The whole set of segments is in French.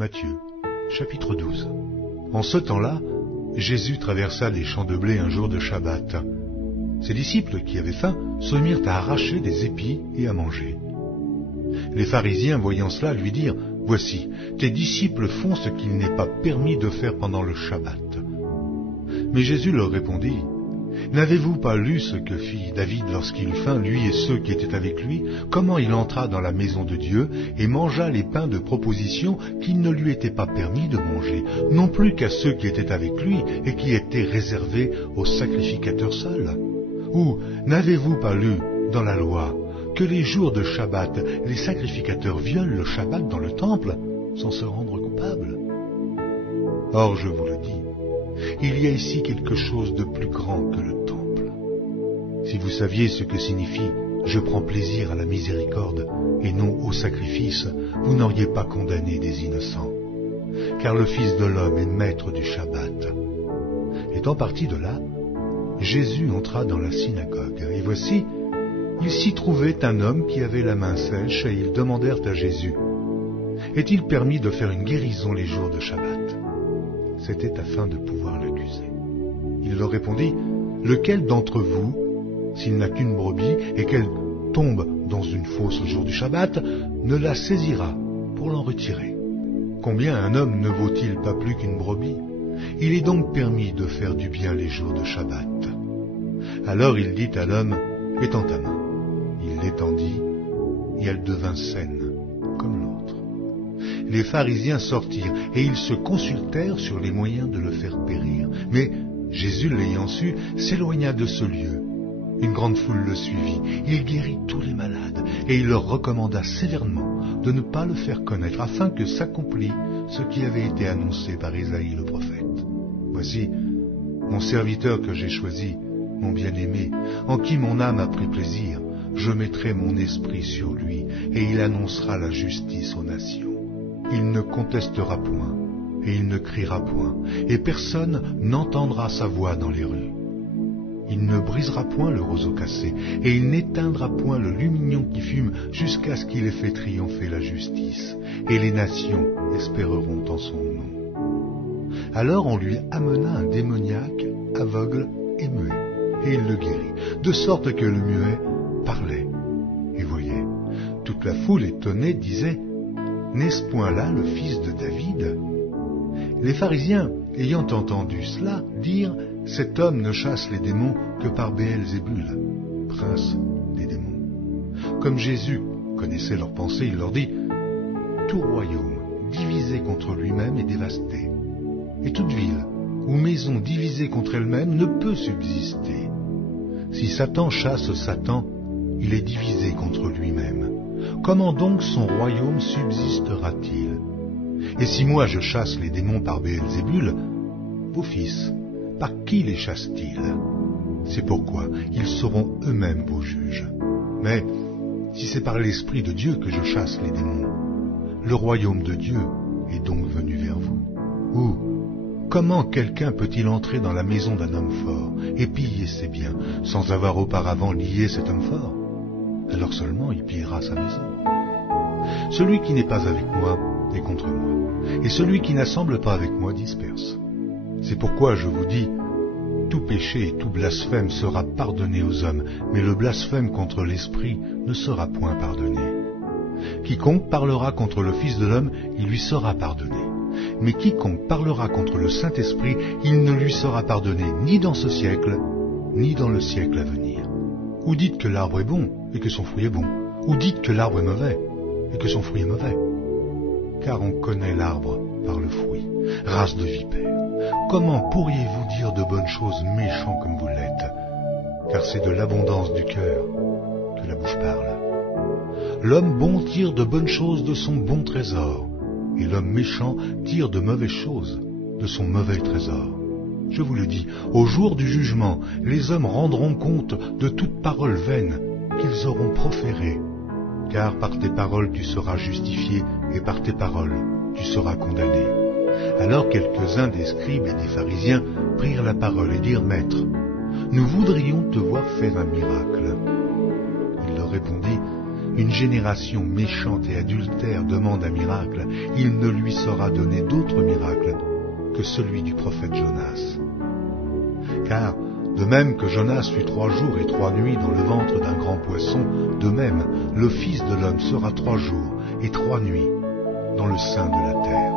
Matthieu, chapitre 12. En ce temps-là, Jésus traversa les champs de blé un jour de Shabbat. Ses disciples, qui avaient faim, se mirent à arracher des épis et à manger. Les pharisiens, voyant cela, lui dirent, « Voici, tes disciples font ce qu'il n'est pas permis de faire pendant le Shabbat. » Mais Jésus leur répondit, « N'avez-vous pas lu ce que fit David lorsqu'il eut faim, lui et ceux qui étaient avec lui, comment il entra dans la maison de Dieu et mangea les pains de proposition qu'il ne lui était pas permis de manger, non plus qu'à ceux qui étaient avec lui et qui étaient réservés aux sacrificateurs seuls? Ou n'avez-vous pas lu dans la loi que les jours de Shabbat, les sacrificateurs violent le Shabbat dans le temple sans se rendre coupables? Or, je vous le dis, il y a ici quelque chose de plus grand que le temple. Si vous saviez ce que signifie « je prends plaisir à la miséricorde et non au sacrifice », vous n'auriez pas condamné des innocents. Car le Fils de l'homme est maître du Shabbat. Étant parti de là, Jésus entra dans la synagogue, et voici, il s'y trouvait un homme qui avait la main sèche, et ils demandèrent à Jésus, « Est-il permis de faire une guérison les jours de Shabbat ?» C'était afin de pouvoir l'accuser. Il leur répondit, « Lequel d'entre vous, s'il n'a qu'une brebis et qu'elle tombe dans une fosse au jour du Shabbat, ne la saisira pour l'en retirer? Combien un homme ne vaut-il pas plus qu'une brebis? Il est donc permis de faire du bien les jours de Shabbat. » Alors il dit à l'homme, « Étends ta main. » Il l'étendit, et elle devint saine, comme l'autre. Les pharisiens sortirent, et ils se consultèrent sur les moyens de le faire périr. Mais Jésus, l'ayant su, s'éloigna de ce lieu. Une grande foule le suivit. Il guérit tous les malades, et il leur recommanda sévèrement de ne pas le faire connaître, afin que s'accomplît ce qui avait été annoncé par Isaïe le prophète. Voici mon serviteur que j'ai choisi, mon bien-aimé, en qui mon âme a pris plaisir. Je mettrai mon esprit sur lui, et il annoncera la justice aux nations. Il ne contestera point, et il ne criera point, et personne n'entendra sa voix dans les rues. Il ne brisera point le roseau cassé, et il n'éteindra point le lumignon qui fume, jusqu'à ce qu'il ait fait triompher la justice, et les nations espéreront en son nom. Alors on lui amena un démoniaque, aveugle et muet, et il le guérit, de sorte que le muet parlait et voyait. Toute la foule étonnée disait, « N'est-ce point là le fils de David ?» Les pharisiens, ayant entendu cela, dirent, « Cet homme ne chasse les démons que par Béelzébul, prince des démons. » Comme Jésus connaissait leurs pensées, il leur dit, « Tout royaume divisé contre lui-même est dévasté, et toute ville ou maison divisée contre elle-même ne peut subsister. Si Satan chasse Satan, il est divisé contre lui-même. Comment donc son royaume subsistera-t-il? Et si moi je chasse les démons par Béelzébul, vos fils, par qui les chassent-ils? C'est pourquoi ils seront eux-mêmes vos juges. Mais si c'est par l'Esprit de Dieu que je chasse les démons, le royaume de Dieu est donc venu vers vous. Ou comment quelqu'un peut-il entrer dans la maison d'un homme fort et piller ses biens sans avoir auparavant lié cet homme fort? Alors seulement il pillera sa maison. Celui qui n'est pas avec moi est contre moi, et celui qui n'assemble pas avec moi disperse. C'est pourquoi je vous dis, tout péché et tout blasphème sera pardonné aux hommes, mais le blasphème contre l'Esprit ne sera point pardonné. Quiconque parlera contre le Fils de l'homme, il lui sera pardonné. Mais quiconque parlera contre le Saint-Esprit, il ne lui sera pardonné ni dans ce siècle, ni dans le siècle à venir. Ou dites que l'arbre est bon, et que son fruit est bon. Ou dites que l'arbre est mauvais, et que son fruit est mauvais. Car on connaît l'arbre par le fruit. Race de vipères, comment pourriez-vous dire de bonnes choses méchants comme vous l'êtes? Car c'est de l'abondance du cœur que la bouche parle. L'homme bon tire de bonnes choses de son bon trésor, et l'homme méchant tire de mauvaises choses de son mauvais trésor. Je vous le dis, au jour du jugement, les hommes rendront compte de toute parole vaine qu'ils auront proférée. Car par tes paroles tu seras justifié, et par tes paroles tu seras condamné. Alors quelques-uns des scribes et des pharisiens prirent la parole et dirent, « Maître, nous voudrions te voir faire un miracle. » Il leur répondit, « une génération méchante et adultère demande un miracle, il ne lui sera donné d'autre miracle que celui du prophète Jonas. Car, de même que Jonas fut 3 jours et 3 nuits dans le ventre d'un grand poisson, de même, le Fils de l'homme sera 3 jours et 3 nuits dans le sein de la terre.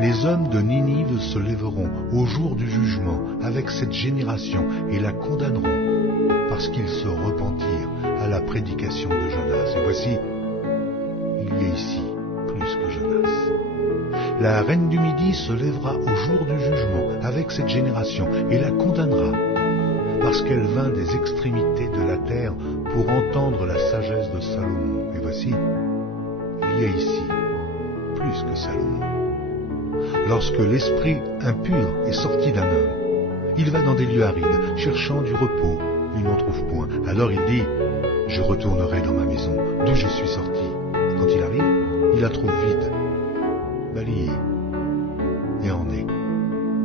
Les hommes de Ninive se lèveront au jour du jugement avec cette génération et la condamneront, parce qu'ils se repentirent à la prédication de Jonas. Et voici, il y a ici plus que Jonas. La reine du Midi se lèvera au jour du jugement avec cette génération et la condamnera, parce qu'elle vint des extrémités de la terre pour entendre la sagesse de Salomon. Et voici, il y a ici plus que Salomon. Lorsque l'esprit impur est sorti d'un homme, il va dans des lieux arides, cherchant du repos, il n'en trouve point. Alors il dit, je retournerai dans ma maison, d'où je suis sorti. Quand il arrive, il la trouve vide, balayée, et en est.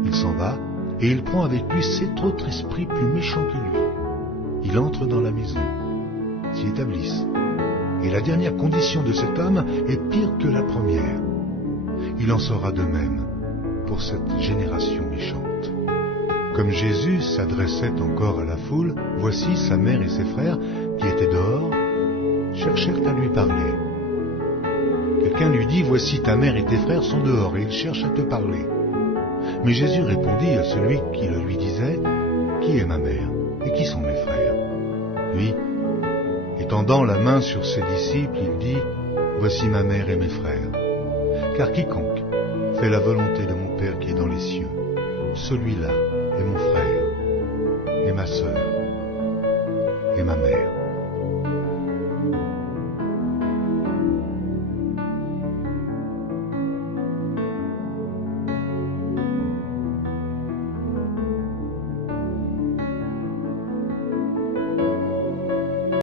Il s'en va, et il prend avec lui 7 autres esprits plus méchants que lui. Il entre dans la maison, s'y établissent. Et la dernière condition de cet homme est pire que la première. Il en sera de même pour cette génération méchante. Comme Jésus s'adressait encore à la foule, voici sa mère et ses frères, qui étaient dehors, cherchèrent à lui parler. Quelqu'un lui dit, voici ta mère et tes frères sont dehors, et ils cherchent à te parler. Mais Jésus répondit à celui qui le lui disait, qui est ma mère, et qui sont mes frères? Lui, étendant la main sur ses disciples, il dit, voici ma mère et mes frères. Car quiconque fait la volonté de mon Père qui est dans les cieux, celui-là est mon frère, et ma sœur, et ma mère.